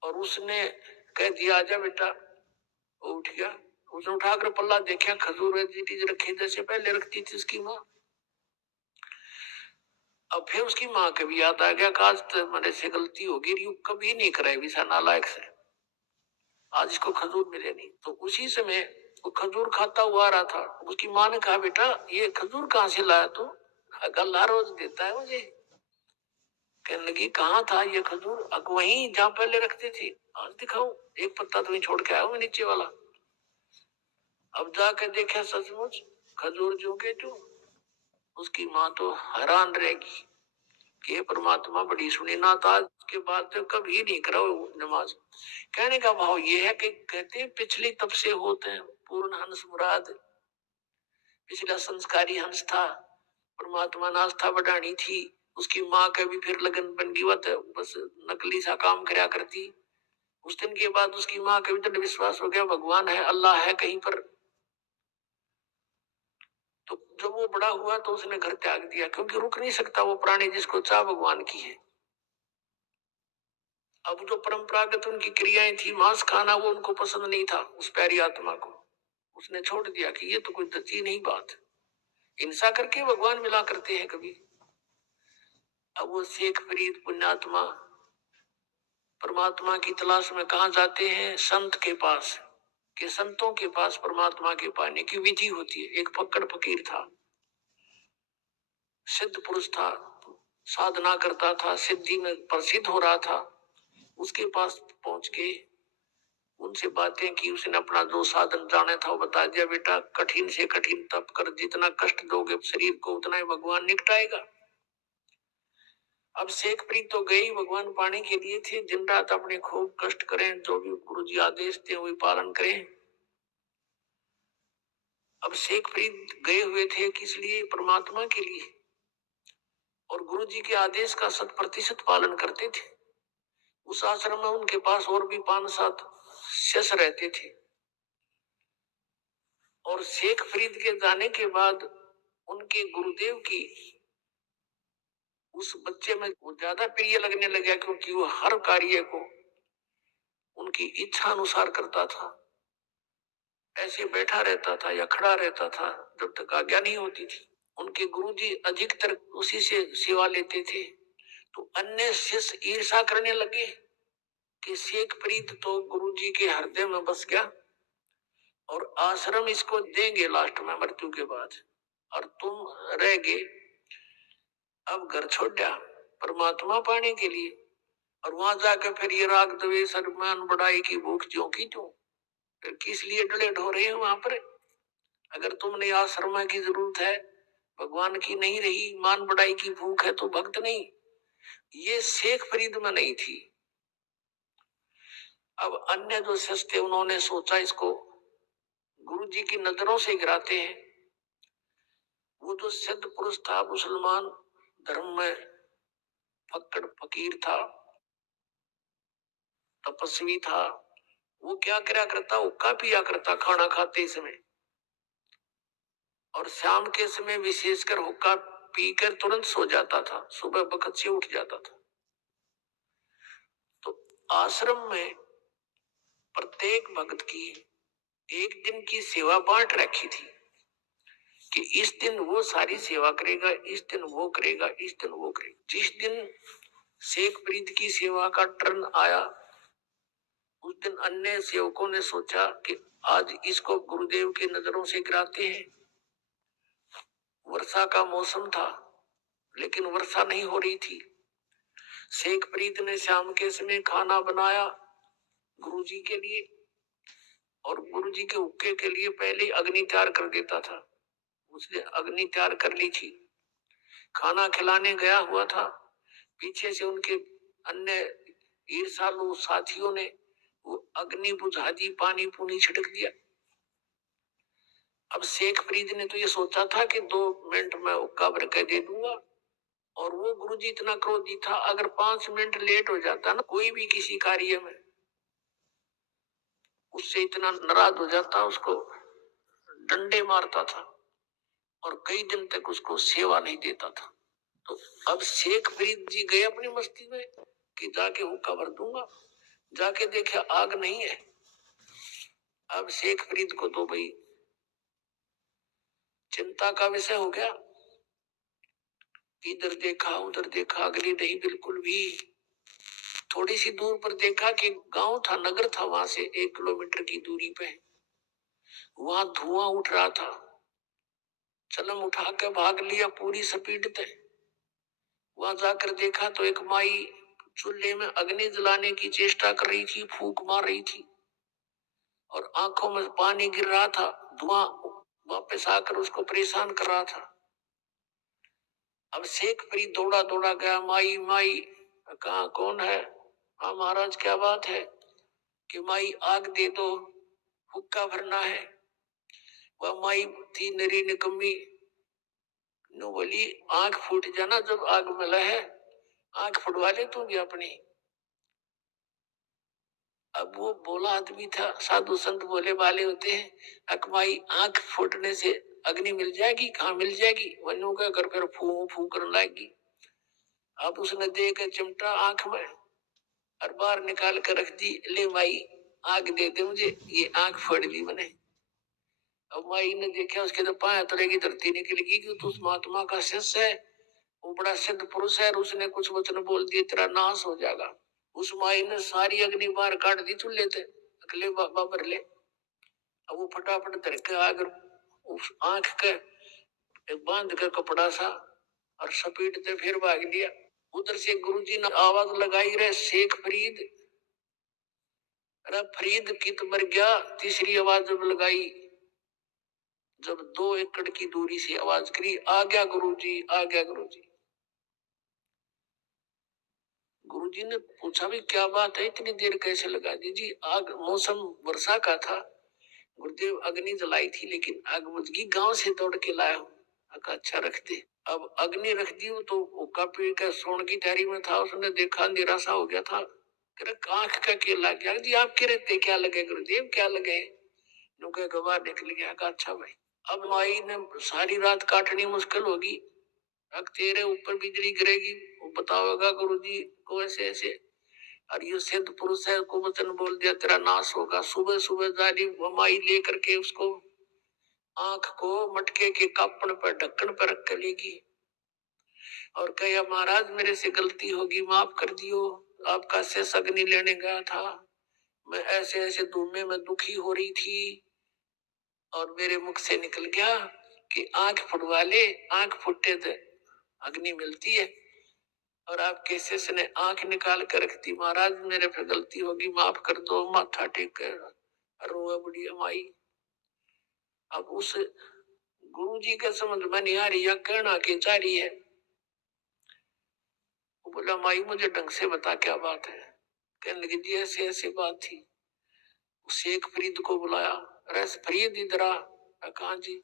और उसने कह दिया आजा बेटा। वो उठ गया, उसने उठाकर पल्ला देखा, खजूर रखी जैसे पहले रखती थी उसकी माँ। अब फिर उसकी माँ के भी याद आ गया, आज तो मेरे से गलती होगी, कभी नहीं करे विसा नालायक से, आज इसको खजूर मिले नहीं। तो उसी समय वो खजूर खाता हुआ आ रहा था। उसकी माँ ने कहा बेटा ये खजूर कहाँ से लाया तू, अल्लाह रोज देता है मुझे। कहने लगी कहाँ था ये खजूर, वहीं जहाँ पहले रखते थे, आज दिखाऊं, एक पत्ता तो वहीं छोड़ के आया हूँ नीचे वाला। अब जाकर देखा सचमुच खजूर जो के जो। उसकी माँ तो हैरान रहेगी कि परमात्मा बड़ी सुनी ना, था के बाद तो कभी नहीं करा नमाज। कहने का भाव ये है कि कहते हैं पिछली तब से होते हैं पूर्ण हंस मुराद, पिछला संस्कारी हंस था, परमात्मा ने आस्था बढ़ानी थी। उसकी माँ का भी फिर लगन बन गई, बस नकली सा काम करया करती। उस दिन के बाद उसकी माँ का भी दृढ़ विश्वास हो गया भगवान है, अल्लाह है कहीं पर। तो जब वो बड़ा हुआ तो उसने घर त्याग दिया, क्योंकि रुक नहीं सकता वो प्राणी जिसको चाह भगवान की है। अब जो परंपरागत उनकी क्रियाएं थी, मांस खाना, वो उनको पसंद नहीं था उस प्यारी आत्मा को। उसने छोड़ दिया कि ये तो कोई दची नहीं बात, हिंसा करके भगवान मिला करते हैं कभी। अब वो शेख फरीद पुण्यात्मा परमात्मा की तलाश में कहा जाते हैं, संत के पास। कि संतों के पास परमात्मा के पाने की विधि होती है। एक फक्कड़ फकीर था, सिद्ध पुरुष था, साधना करता था, सिद्धि में प्रसिद्ध हो रहा था। उसके पास पहुंच के उनसे बातें की, उसने अपना जो साधन जाने था वो बता दिया। बेटा, कठिन से कठिन तप कर, जितना कष्ट दोगे शरीर को उतना ही भगवान निपटाएगा। अब शेख प्रीत तो गई भगवान पाने के लिए थे, दिन रात अपने खूब कष्ट करें, जो भी गुरु जी आदेश थे वही पालन करें। अब शेख प्रीत गए हुए थे किस लिए? परमात्मा के लिए, और गुरु जी के आदेश का 100% पालन करते थे। उस आश्रम में उनके पास और भी 5-7 शिष्य रहते थे। और शेख फरीद के जाने के बाद उनके गुरुदेव की उस बच्चे में वो ज्यादा प्रिय लगने लगा, क्योंकि वो हर कार्य को उनकी इच्छा अनुसार करता था। ऐसे बैठा रहता था या खड़ा रहता था जब तक आज्ञा नहीं होती थी। उनके गुरुजी अधिकतर उसी से सेवा लेते थे। तो अन्य शिष्य ईर्षा करने लगे कि शेख फरीद तो गुरुजी के हृदय में बस गया और आश्रम इसको देंगे लास्ट में मृत्यु के बाद, और तुम रह गए। अब घर छोड़ दिया परमात्मा पाने के लिए, और वहां जाकर फिर ये राग द्वेष अभिमान बढ़ाई की भूख क्यों की क्यों? फिर किस लिए डले ढो रहे हो वहां पर? अगर तुमने आश्रम की जरूरत है, भगवान की नहीं रही, मान बढ़ाई की भूख है, तो भक्त नहीं। ये शेख फरीद में नहीं थी। अब अन्य जो शिष्य थे उन्होंने सोचा इसको गुरु जी की नजरों से गिराते हैं। वो जो सिद्ध पुरुष था, मुसलमान धर्म में फक्कड़ फकीर था, तपस्वी था, वो क्या करा करता? हुक्का पिया करता खाना खाते समय, और शाम के समय विशेषकर हुक्का पीकर तुरंत सो जाता था, सुबह वक्त से उठ जाता था। तो आश्रम में प्रत्येक भक्त की एक दिन की सेवा बांट रखी थी कि इस दिन वो सारी सेवा करेगा, इस दिन वो करेगा, इस दिन वो करेगा। जिस दिन शेख फरीद की सेवा का टर्न आया, उस दिन अन्य सेवकों ने सोचा कि आज इसको गुरुदेव की नजरों से गिराते हैं। वर्षा का मौसम था लेकिन वर्षा नहीं हो रही थी। शेख फरीद ने शाम के समय खाना बनाया गुरुजी के लिए, और गुरुजी के हुक्के के लिए पहले अग्नि तैयार कर देता था। उसने अग्नि तैयार कर ली थी, खाना खिलाने गया हुआ था। पीछे से उनके अन्य ईर्षालु साथियों ने वो अग्नि बुझा दी, पानी पूनी छिड़क दिया। अब शेख फरीद ने तो ये सोचा था कि 2 मिनट में हुक्का भर के दे दूंगा, और वो गुरुजी इतना क्रोधी था, अगर 5 मिनट लेट हो जाता ना कोई भी किसी कार्य में, उससे इतना नाराज हो जाता, उसको डंडे मारता था और कई दिन तक उसको सेवा नहीं देता था। तो अब शेख फरीद जी गए अपनी मस्ती में कि जाके हुक्का भर दूंगा, जाके देखा आग नहीं है। अब शेख फरीद को तो भाई चिंता का विषय हो गया, इधर देखा उधर देखा, अगली नहीं बिल्कुल भी। थोड़ी सी दूर पर देखा कि गांव था, नगर था, वहां से 1 किलोमीटर की दूरी पे वहां धुआं उठ रहा था। चलम उठा के भाग लिया पूरी स्पीड पे। वहां जाकर देखा तो एक माई चूल्हे में अग्नि जलाने की चेष्टा कर रही थी, फूंक मार रही थी और आंखों में पानी गिर रहा था। धुआं वापस आकर उसको परेशान कर रहा था। अब शेख फरीद दौड़ा दौड़ा गया, माई माई, कहा कौन है? हाँ महाराज क्या बात है? कि माई आग दे दो, हुक्का भरना है। वह माई थी नरी निकम्मी, नो बोली आंख फूट जाना जब आग मिला है, आंख फुटवा ले तू भी अपनी। अब वो बोला आदमी था, साधु संत बोले वाले होते हैं, अकमाई आंख फूटने से अग्नि मिल जाएगी? कहाँ मिल जाएगी? वनु का घर फिर फू फू करने लगी। अब उसने दे के चिमटा आंख में और बाहर निकाल कर रख दी, ले माई आग दे दे मुझे, ये आंख फोड़ ली मैंने। अब माई ने देखा उसके तो पांव तलेगी धरती निकलेगी कि तू उस महात्मा का शिष्य है, वो बड़ा सिद्ध पुरुष है, और उसने कुछ वचन बोल दिए तेरा नाश हो जाएगा। उस माई ने सारी अग्नि बाहर काट दी चूल्हे से, अगले बाबा भर ले। अब वो फटाफट धर के आकर उस आंख के बांध के कपड़ा सा और सपेटते फिर भाग लिया। उधर से गुरुजी ने आवाज लगाई, रे शेख फरीद। अरे फरीद कित मर गया। तीसरी आवाज जब लगाई, जब 2 एकड़ की दूरी से आवाज करी, आ गया गुरुजी, आ गया गुरुजी। गुरुजी ने पूछा, भी क्या बात है, इतनी देर कैसे लगा दी? जी आग, मौसम वर्षा का था, गुरुदेव अग्नि जलाई थी लेकिन आग बुझ गई, गांव से दौड़ के लाया हूँ। अच्छा रख दे। अब अग्नि रख दी तो हुक्का पी के सोने की तैयारी में था, उसने देखा अंधेरा सा हो गया था। आंख का केला गया। जी आप कह रहे थे क्या लगे गुरुदेव, क्या लगे? नुके गवाह निकल गया। अच्छा भाई, अब माई ने सारी रात काटनी मुश्किल होगी, अब तेरे ऊपर बिजली गिरेगी, वो बताओगा गुरुजी को ऐसे ऐसे, और ये सिद्ध पुरुष है को वचन बोल दिया तेरा नाश होगा। सुबह सुबह जारी माई लेकर के उसको आंख को मटके के कापड़ पर ढक्कन पर रख कर लेगी और कहा, महाराज मेरे से गलती होगी, माफ कर दियो, आपका शेष अग्नि लेने गया था, मैं ऐसे ऐसे धूमे में दुखी हो रही थी और मेरे मुख से निकल गया कि आंख फुटवा ले, आंख फुटे तो अग्नि मिलती है, और आपके शेष ने आंख निकाल कर रख दी, महाराज मेरे पे गलती होगी, माफ कर दो। माथा टेक कर रोआ बुढ़िया माई। अब उस गुरुजी के समझ में नहीं आ रही, या कहना के चाह रही है। वो बोला, माई मुझे ढंग से बता क्या बात है। कहने लगी, जी ऐसी ऐसी बात थी। शेख फरीद को बुलाया, अरे फरीद इधर आ। कहा जी?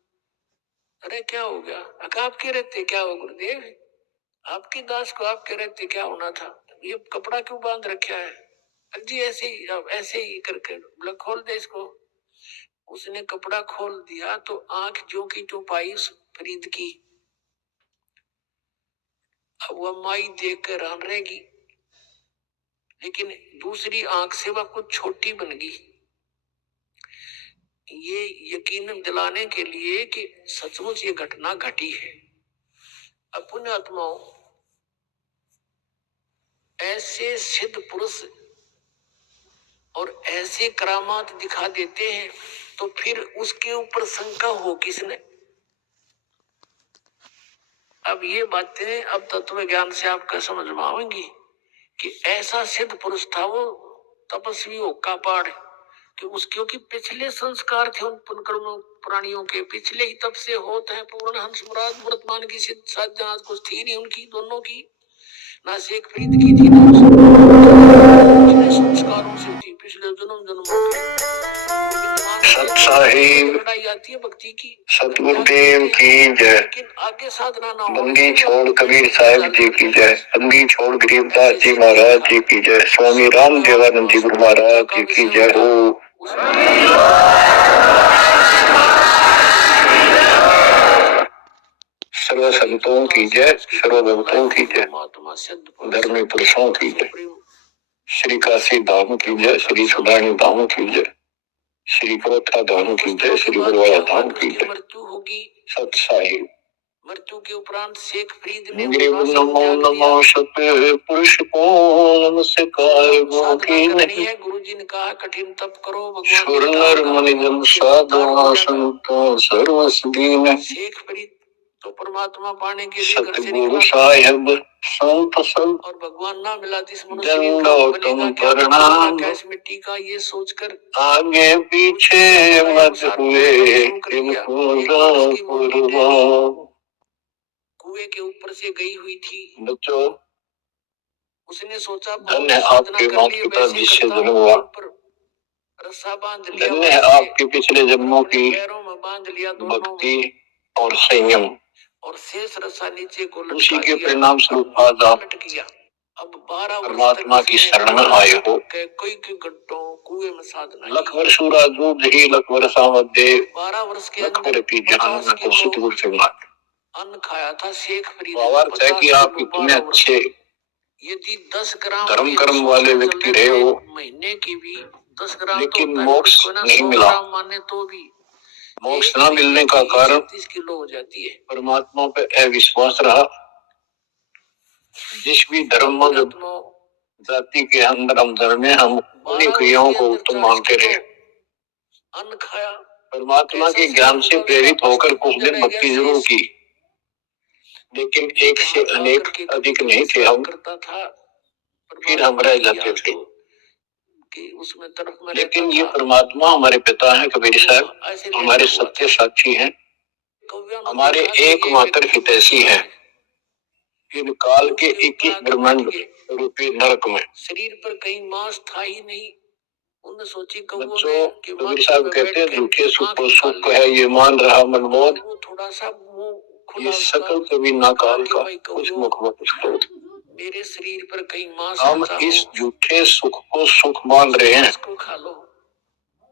अरे क्या हो गया? आप कह रहे थे क्या हो गुरुदेव, आपकी दास को आप कह रहे थे क्या होना था, ये कपड़ा क्यों बांध रखा है? जी ऐसे ही, अब ऐसे ही करके बोला, खोल दे इसको। उसने कपड़ा खोल दिया तो आंख जो की तो पाई उस फरीद की। अब वह माई देख कर हैरान रहेगी, लेकिन दूसरी आंख से वह कुछ छोटी बन गई। ये यकीन दिलाने के लिए कि सचमुच ये घटना घटी है। अब पुण्य आत्माओं, ऐसे सिद्ध पुरुष और ऐसे करामात दिखा देते हैं तो फिर उसके ऊपर शंका हो किसने? अब ये बातें अब तत्व ज्ञान से आपका समझ में आएंगी कि ऐसा सिद्ध पुरुष था वो तपस्वी होका पहाड़ कि उसके क्योंकि पिछले संस्कार थे उन पुनकर्मों प्राणियों के, पिछले ही तब से होते हैं पूर्ण हंस मुराद वर्तमान की सिद्ध साध्य आज कुछ थी नहीं उनकी, दोनों की, ना शेख फरीद की थी ना पिछले संस्कारों से थी, पिछले जन्म जन्मों की। लड़ाई आती है भक्ति की, सतगुरुदेव की जय। लेकिन आगे साधना ना हो। बंदी छोड़ कबीर साहब जी की जय। बंदी छोड़ गरीबदास जी महाराज जी की जय। स्वामी राम देवानंद जी गुरु महाराज जी की जय हो। सर्व संतों की जय, सर्व भक्तों की जय, धर्मी पुरुषों की जय। श्री काशी धाम की जय, श्री सुदानी धाम की जय, श्री कोथा धाम की जय, श्री गुरुवाया धाम की जय। मृत्यु होगी सत साहिब। मृत्यु के उपरांत शेख फरीद ने नमो नमो सत्य पुरुष को नमस्कार करनी है। गुरुजी ने कहा कठिन तप करो, भगवान सर्वस्दीन। शेख फरीद तो परमात्मा पाने के लिए सतगुरु साहिब संत संत और भगवान ना मिला जिस मनुष्य का बनेगा क्या इस मिट्टी का, ये सोचकर आगे पीछे मत हुए कुएं के ऊपर से गई हुई थी। बच्चों, उसने सोचा धन्य आपके माता पिता जिससे जन्म हुआ, रस्सा बांध लिया, धन्य आपके पिछले जन्मों की पैरों में बांध लिया भक्ति और संयम, और शेष रस्सा नीचे को उसी के परिणाम स्वरूप आज आप किया। अब 12 परमात्मा की शरण में आए हो। कई घंटों कुएं में साधना, लख वर्ष दूध ही लख वर्षा मध्य 12 वर्ष के अंदर जहान में तो सतगुरु से मात अन्न खाया था शेख फरीद। भावार्थ है कि आप इतने अच्छे यदि 10 ग्राम धर्म कर्म वाले व्यक्ति रहे हो, महीने की भी 10 ग्राम, लेकिन मोक्ष नहीं मिला। माने तो भी मोक्ष न मिलने का कारण 30 किलो हो जाती है। परमात्मा पे अविश्वास रहा। जिस भी धर्म में जाति के अंदर हम धर्मे, हम उन्हीं क्रियाओं को उत्तम मानते रहे। अन्न खाया परमात्मा के ज्ञान से प्रेरित होकर कुछ दिन भक्ति जरूर की, लेकिन एक से अनेक अधिक नहीं थे हम, फिर हम रह जाते थे। उसमें तरफ में लेकिन ये परमात्मा हमारे पिता हैं, कबीर साहब हमारे सत्य साक्षी हैं, हमारे एकमात्र हितैषी हैं। इन काल के एक एक ब्रह्मांड रूपी नरक में शरीर पर कहीं मांस था ही नहीं। उन्होंने सोची बच्चों, कबीर साहब कहते हैं झूठे सुख को सुख है ये मान रहा मनमोद, थोड़ा सा मुंह ये सकल कभी ना काल का कुछ मुख में कुछ क्रोध। मेरे शरीर पर कहीं मांस हम इस झूठे सुख को सुख मान रहे हैं। इसको खा लो,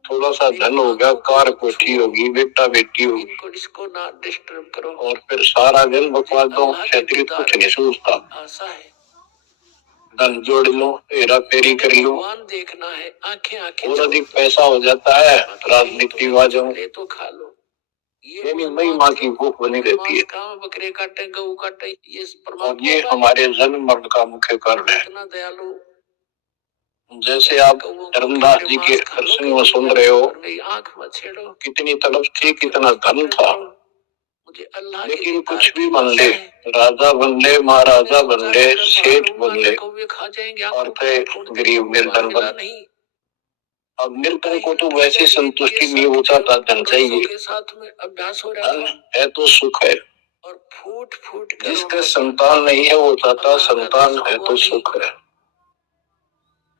थोड़ा सा धन हो गया, कार कोठी होगी, बेटा बेटी होगी, इसको ना डिस्टर्ब करो, और फिर सारा दिन बकवास दो, क्षत्रिय कुछ नहीं सोचता। आशा है धन जोड़ लो, हेरा फेरी कर लो, देखना है, आंखें आंखें और अधिक पैसा हो जाता है, राजनीति रिवाजों में तो खा लो। ये मई माँ की भूख बनी रहती है, बकरे काटे, गऊ काटे, और ये हमारे जन्म मरण का मुख्य कारण है। इतना दयालु, जैसे आप धर्मदास जी के प्रसंग में सुन रहे हो, आंख मत छेड़ो, कितनी तड़प थी, कितना धन था, मुझे अल्लाह लेकिन कुछ भी बन ले, राजा बन ले, महाराजा बन ले, सेठ बन ले, खा जाएंगे, और फिर गरीब निर्धन बन। नहीं। अब निर्धन को तो वैसे संतुष्टि नहीं होता था, धन चाहिए। के साथ में अभ्यास हो रहा धन है तो सुख है, और फूट फूट जिसका संतान नहीं है वो चाहता संतान है तो सुख है।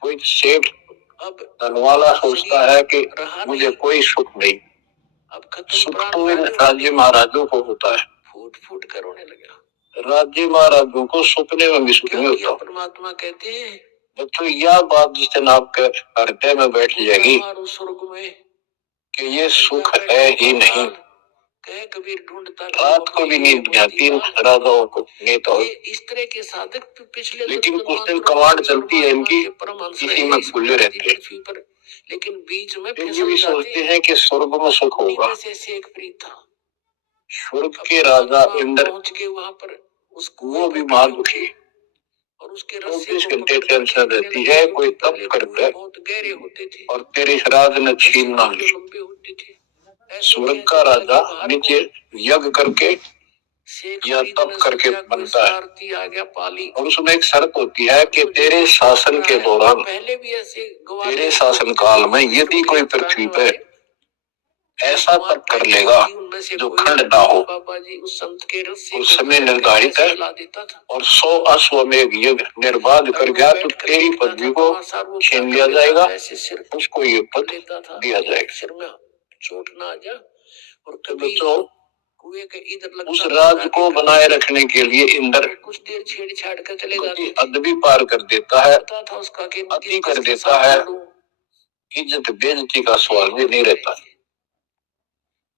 कोई सेठ अब धन वाला सोचता है कि मुझे कोई सुख नहीं, सुख तो इन राज्य महाराजों को होता है। फूट फूट कर रोने लगा। राज्य महाराजों को सपने में भी सुख नहीं होता। परमात्मा कहते हैं तो यह बात जिस दिन आपके हृदय में बैठ जाएगी स्वर्ग में कि ये सुख है ही नहीं, कबीर ढूंढता रात को भी नींद नहीं आती राजाओं को, नेताओं। इस तरह के साधक पिछले, लेकिन कुछ दिन कमांड चलती है इनकी, इसी में खुले रहते हैं, लेकिन बीच में ये भी सोचते हैं कि स्वर्ग में सुख होगा। एक प्रीत था, स्वर्ग के राजा इंद्र पहुंच गए वहां पर, उसको वो भी महादुखी, और उसके 24 घंटे टेंशन रहती है, कोई तप करता है बहुत गहरे होते थे, और तेरे श्राद्ध न छीन ना ले। लंबे होते थे। स्वर्ग का राजा नीचे यज्ञ करके या तप करके बनता है, आ गया पाली, और उसमें एक शर्त होती है कि तेरे शासन के दौरान, पहले भी ऐसे तेरे शासन काल में यदि कोई पृथ्वी पे ऐसा तप कर लेगा जो खंड ना हो, बाबा जी उस संत के उस समय निर्धारित है, और 100 अश्वमेध यज्ञ निर्बाध कर गया तो तेरी पदवी को छीन लिया जाएगा, उसको ये पद दिया जाएगा। सिर में चोट ना आ जा। और तो कभी बच्चों, कुएं के इधर उस राज को बनाए रखने के लिए इंद्र कुछ देर छेड़छाड़ कर चले जाते, हद भी पार कर देता है, पता था उसका कि अति कर देता है, इज्जत बेइज्जती का सवाल भी नहीं रहता।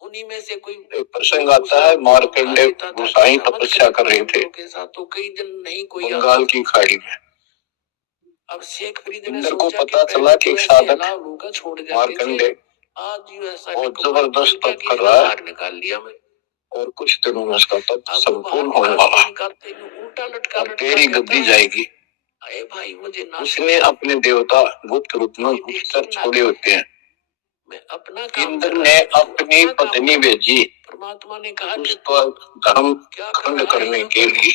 उन्हीं में से कोई एक प्रसंग आता है, मार्कंडे गोसाई तपस्या कर रहे थे तो कई दिन नहीं कोई बंगाल की खाड़ी में। अब शेख फरीद ने इंद्र को पता चला कि एक साधक छोड़ मार्कंडे आज ऐसा बहुत जबरदस्त तप कर रहा है, निकाल लिया मैं, और कुछ दिनों में उसका तप संपूर्ण होने वाला है, उल्टा लटका और तेरी गद्दी जाएगी। अरे भाई मुझे उसने अपने देवता गुप्त रूप में गुप्तचर छोड़े होते हैं। मैं अपना इंद्र ने अपनी पत्नी भेजी परमात्मा ने कहा उसका धर्म खंड करने के लिए।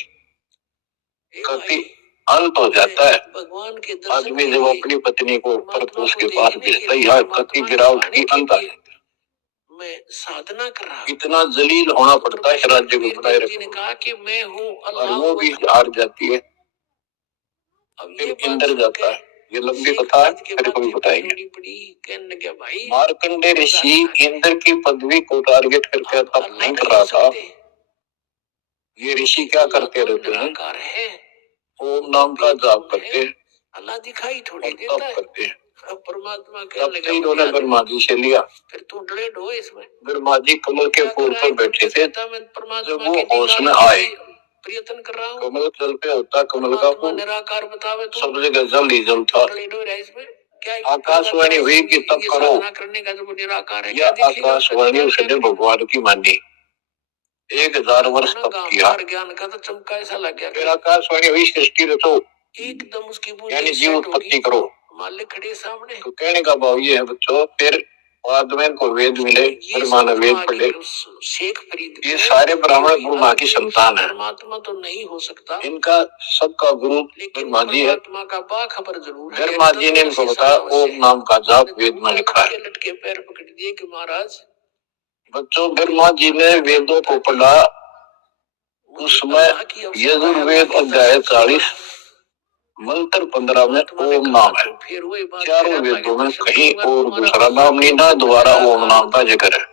कभी अंत हो जाता है, भगवान के आदमी जब अपनी पत्नी को परपोष के पास भेजता है, यहाँ कति गिरावट की अंत आ जाता है। मैं साधना कर रहा, इतना जलील होना पड़ता है राज्य को बनाए रखने। कहा कि मैं हूँ और वो भी हार जाती है, फिर इंद्र जाता है। ये लंबी कथा है, फिर कोई बताएंगे। भाई मार्कंडे ऋषि इंद्र की पदवी को टारगेट करके तप नहीं कर रहा था। ये ऋषि क्या करते रहते हैं, ओम नाम का जाप करते हैं, अल्लाह दिखाई थोड़ी तप देता है। करते हैं। परमात्मा तब से इन्होंने ब्रह्मा जी से लिया। फिर तू डरे ढो इसमें। ब्रह्मा जी कमल के फूल पर बैठे थे, जब वो होश में आए, प्रयत्न कर रहा हूँ, कमल जल पे होता, कमल का फूल निराकार बतावे तो सब जगह जल ही जल था। आकाशवाणी हुई कि तप करो, करने का जो निराकार है, या आकाशवाणी उसने भगवान की मानी। 1000 वर्ष तप किया, ज्ञान का तो चमका ऐसा लग गया। फिर आकाशवाणी हुई सृष्टि रचो, एकदम उसकी यानी जीव उत्पत्ति करो। मालिक खड़े सामने। तो कहने का भाव ये है बच्चों, फिर बाद में को वेद मिले, ये फिर माना वेद समझना पढ़े। कि शेख फरीद ये को सारे ब्राह्मण कोई ब्रह्मा की अलग संतान है। परमात्मा तो नहीं हो सकता, इनका सबका गुरु लेकिन ब्रह्मा जी है। परमात्मा का बाखबर जरूर है। ब्रह्मा जी ने इनको बताया ओम नाम का जाप वेद में लिखा है। लटके पैर पकड़ दिए कि महाराज बच्चों, ब्रह्मा जी ने वेदों को पढ़ा, उसमें यजुर्वेद अध्याय 40 मंत्र 15 में ओम नाम है। चारों वेदों में कहीं और दूसरा नाम नहीं, ना दोबारा ओम नाम का जिक्र है।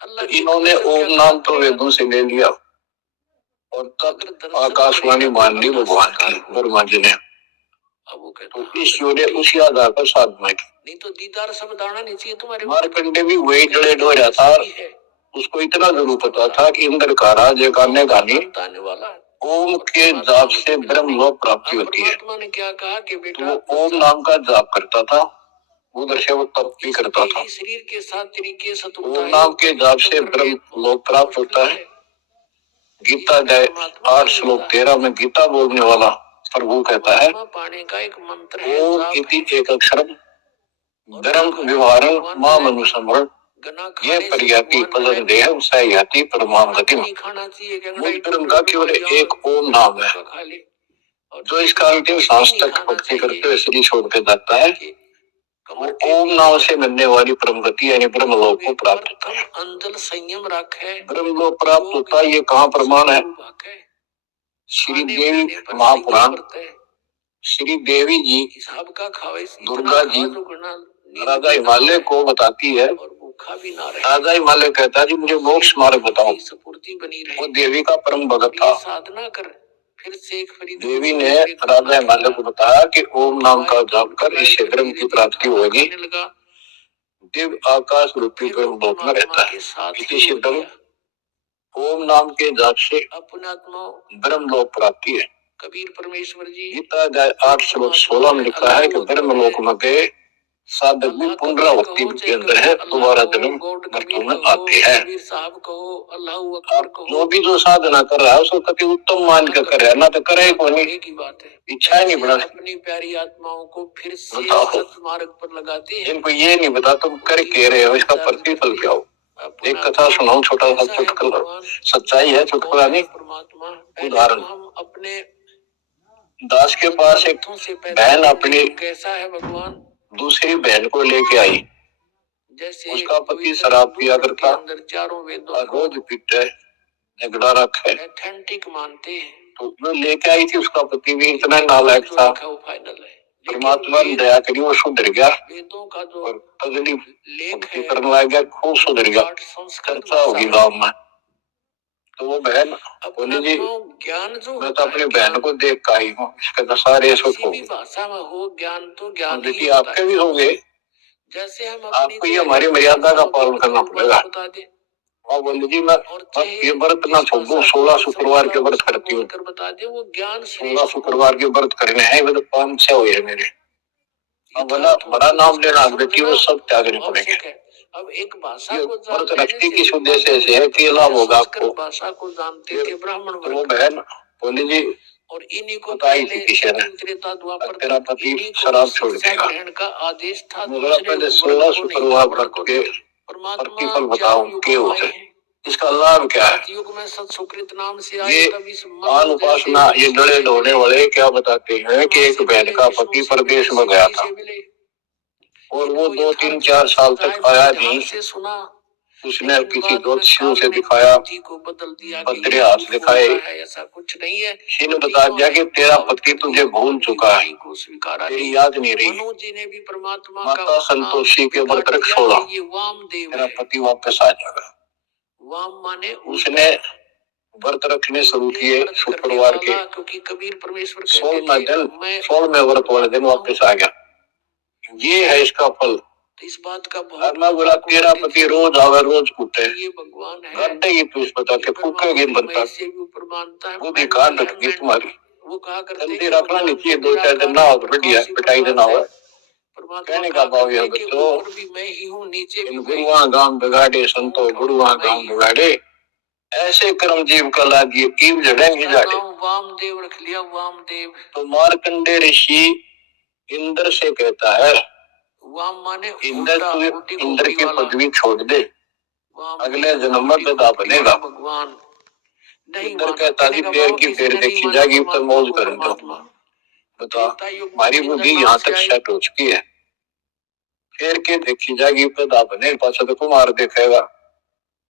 तो इन्होंने ओम नाम तो वेदों से ले लिया और तब आकाशवाणी मान ली भगवान की ब्रह्मा जी ने। तो ईश्वर ने उसी आधार पर साधना की। नहीं तो दीदार सब दाना नहीं चाहिए तुम्हारे। मार्कंडे भी वही जड़े डो रहा था। उसको इतना जरूर पता था कि इंद्र का राज एक अन्य गानी ओम के जाप से ब्रह्म लोक प्राप्ति होती है। परमात्मा ने क्या कहा कि बेटा तो ओम नाम का जाप करता था, उधर से वो तप भी करता था। शरीर के साथ तरीके से ओम नाम के जाप से ब्रह्म लोक प्राप्त होता है। गीता अध्याय 8 श्लोक 13 में गीता बोलने वाला प्रभु कहता है पाने का एक मंत्र है, ओम इति एक अक्षरम धर्म व्यवहारम मां मनुसमरण ये पर्याति पदन देह सयाति परमाम गति। धर्म का केवल एक ओम नाम है, जो इसका अंतिम सांस तक भक्ति करते हुए शरीर छोड़ के जाता है, वो ओम नाम से मिलने वाली परम गति यानी ब्रह्मलोक को प्राप्त होता है। अंजल संयम रखे ब्रह्मलोक प्राप्त होता है। ये कहाँ प्रमाण है? श्री देवी महापुराण, श्री देवी जी दुर्गा जी राजा हिमालय को बताती है। राजा हिमालय कहता है जी मुझे मोक्ष मार्ग बताओ। वो देवी का परम भगत था। साधना कर, फिर शेख फरीद देवी ने राजा हिमालय को बताया कि ओम नाम का जाप कर इससे ब्रह्म की प्राप्ति होगी। दिव्य आकाश रूपी ब्रह्म लोक में रहता है। इसी सिद्धम ओम नाम के जाप से ब्रह्म लोक प्राप्ति है। कबीर परमेश्वर जी गीता अध्याय 8 श्लोक 16 में लिखा है कि ब्रह्म लोक में गए साधक भी पुनरावृत्ति के अंदर है, दोबारा जन्म मृत्यु में आते हैं। जो भी जो साधना कर रहा है उसको कभी उत्तम मान कर करे, ना तो करे को नहीं, इच्छा ही नहीं बना। अपनी प्यारी आत्माओं को फिर से मार्ग पर लगाते हैं। इनको ये नहीं बता तुम कर के रहे हो, इसका प्रतिफल क्या हो। एक कथा सुनाऊं, छोटा सा चुटकुला, सच्चाई है, चुटकुला नहीं। उदाहरण, हम अपने दास के पास एक बहन अपनी कैसा है भगवान दूसरी बहन को लेके आई। जैसे उसका पति शराब पिया करता, अंदर चारों वेदों रोज पीता है, झगड़ा रखा है। ऑथेंटिक मानते हैं। तो वो लेके आई थी, उसका पति भी इतना नालायक था। परमात्मा ने दया करी, वो सुधर गया वेदों का जो और अगली लेख है करने लग गया, खूब सुधर गया, चर्चा होगी गाँव में। तो वो बहन बोली जी ज्ञान जो मैं तो अपनी बहन को देख का आई हूँ, इसका तो सारे सुख हो। भाषा में हो ज्ञान तो ज्ञान बेटी आपके भी होंगे, जैसे हम आपको ये हमारी मर्यादा का पालन करना पड़ेगा। और बोली जी मैं ये व्रत ना छोड़ू, 16 शुक्रवार के व्रत करती हूँ। बता दे वो ज्ञान 16 शुक्रवार के व्रत करने हैं, वो तो 5-6 हुए मेरे। अब बोला बड़ा नाम लेना बेटी, वो सब त्यागने पड़ेंगे। अब एक भाषा को व्रत रखने की उद्देश्य से है कि लाभ होगा आपको। भाषा को जानते थे ब्राह्मण तो वो बहन बोली जी और इन्हीं को बताई थी किसी ने तेरा पति शराब छोड़ देगा। का आदेश था। पहले 16 शुक्रवार व्रत के प्रतिफल बताओ क्या होता है, इसका लाभ क्या है। युग में सत्सुकृत नाम से ये आन उपासना ये डरे ढोने वाले क्या बताते हैं कि एक बहन का पति परदेश में गया था और वो 2-3-4 साल तक आया नहीं। उसने किसी ज्योतिषियों से दिखाया, पत्रे हाथ दिखाए, ऐसा कुछ नहीं है। इन्हें बता दिया कि तेरा पति तुझे भूल चुका है, तेरी याद नहीं रही। माता संतोषी के व्रत रख छोड़ा, तेरा पति वापस आ जाएगा। वाम माने उसने व्रत रखने शुरू किए शुक्रवार के, क्योंकि कबीर परमेश्वर 16वें व्रत वाले दिन वापस आ गया। ये है इसका फल। इस बात का मैं बोला तेरा पति रोज आवे रोज कूटे, ये भगवान है। गड्ढे ये पूछ बता के फूकेगी बनता, वो भी कान रखगी तुम्हारी। वो कहा जल्दी रखना नहीं चाहिए, 2-4 दिन ना हो तो बढ़िया पिटाई देना हो। कहने का भाव यह बच्चों, इन गुरुआ गांव बिगाड़े संतो गुरुआ गांव बिगाड़े, ऐसे कर्म जीव का लागिए कीव जड़ेंगे जाड़े। वामदेव रख लिया, वामदेव। तो मार्कंडे ऋषि इंद्र से कहता है वाम माने इंद्र उल्टा, तू उल्टी इंद्र खोपड़ी की वाला। पदवी छोड़ दे, वाम अगले जन्म में गधा बनेगा। भगवान नहीं इंद्र माना, कहता कहने जी का पैर भाव की किसी पैर ने नहीं देखी माना जाएगी तो परमात्मा मौज को करें। तो परमात्मा। बता, त्रेता युग में हमारी इंद्र बुद्धि नाम यहाँ से तक आई। सेट हो चुकी है, पैर के देखी जाएगी गधा बने, पाछा तो कुमार देखेगा।